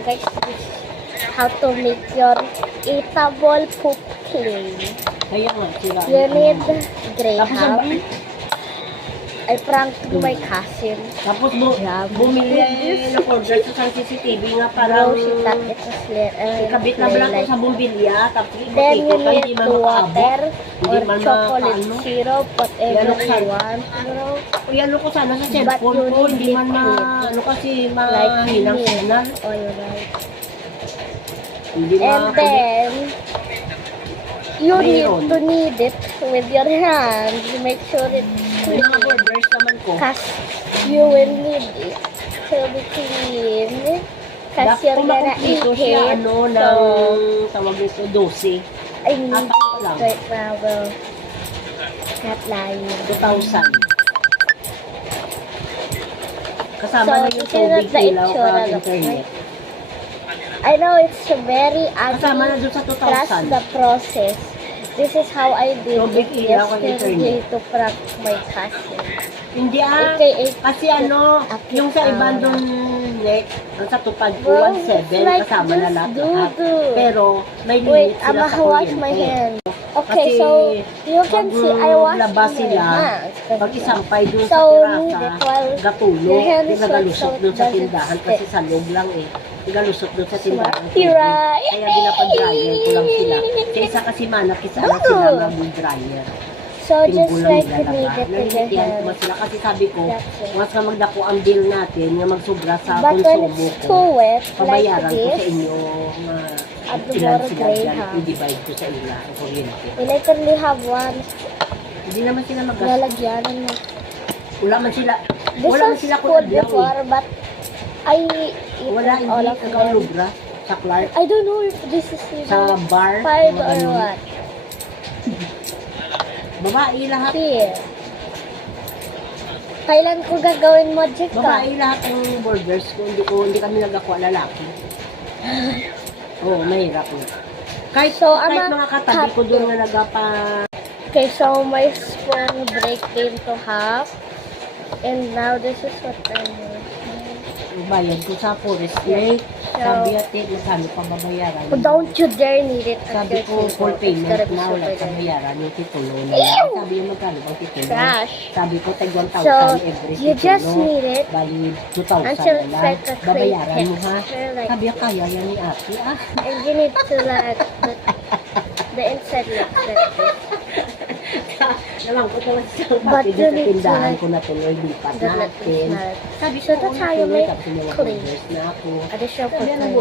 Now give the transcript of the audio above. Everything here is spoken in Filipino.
guys, this is how to make your eatable poop clay. Kaya nga, sila. You need Tapos graham. I pranked my cousin. Tapos Yeah, bumili ng order sa CCTV nga parang Bro, she thought it was ikabit na lang ko sa bumbilya. Tapos then you ikot-ikot, need hindi man water Hindi or man chocolate makaano. syrup, whatever Yan, you want, bro. Uy, ano ko sana sa But cellphone you ko, need hindi man liquid. ano kasi Like mahinang milk. signal. Alright. Hindi And then, you need Mayroon. to knead it with your hands. Make sure it's May clean. mga borders naman ko. Because you will need it to be clean. Because you're Kung gonna makumpleto eat siya, it. ano, So, ng tawag nito, 12. I need Apat pa it lang. right now, bro. Not lying. 2,000. Kasama So, na yung this is tubig, the ilaw, itsura ka, of internet. I know it's very Kasama na ugly. doon sa Trust 2,000. the process. This is how I did Tubig, it ilaw, ka, yesterday internet. to prank my cousin. Hindi AKA, kasi ano, yung sa abandon net, ang sa tupad ko, Bro, 1,700, it's like kasama na just lahat. doo-doo. Pero, may Wait, limit sila I'ma sa wash my kuryente. hand. Okay, Kasi, so you can see I wash labas my sila, hands. Pag isampay dun So, sa need terasa, it while gatulo, your hand is galusot wet, so dun it sa doesn't tindahan stick. kasi sa loob lang eh. Galusot dun sa tindahan. Smarty, right? Kaya dinapag-dryer ko lang sila. Sa isa kasi manap, isa lang sila mag-dryer. So just Pingulang like nilalaba. knead it with your Nanginitihan ko hand. man sila kasi sabi ko, That's it. once na magdako ang bill natin, nga magsobra sa But when konsumo it's ko, too wet, like pabayaran ko sa this, inyo nga At the ilan bottom sila gray, dyan, ha? i-divide ko sa ila ang kuryente. we literally have one Hindi naman sila lalagyanan mo. wala man sila, This wala man was sila food kunadlaw before, but I eat Wala, all hindi of ang them. lubra sa Clark, I don't know if this is sa even bar, fried mga or ganun. what. Babae lahat. Here. Kailan ko gagawin magic ka? Babae lahat ang burgers ko. Hindi kami nagakuha lalaki. Oo, mahirap na. Kahit, So, kahit ama, mga katabi ko doon na nagapa... Okay, so my spoon break into half. And now this is what I'm making. Bayad ko sa forest lake. So, Sabi natin, magkano pa babayaran. Oh, don't you dare need it at Sabi your ko, table. full It's payment gonna be na super wala sa good. bayaran yung titulo na. Ew! Sabi yung magkano bang titulo. Trash. Sabi ko, tag 1,000 So, every you just titulo. need it Bali, until 2,000 it's na lang. like a Babayaran crepe mo ha. texture, like, Sabi ko, kaya yan ni ate. Ah, and you need to like the inside looks like this. naman ko naman sa But pati you sa need to tindahan like ko na tuloy lipat the natin. smell. Sabi So ko, that's how you tuloy, make tapos yung mga clean. burgers na ako. Additional Sabi, ano, cooking.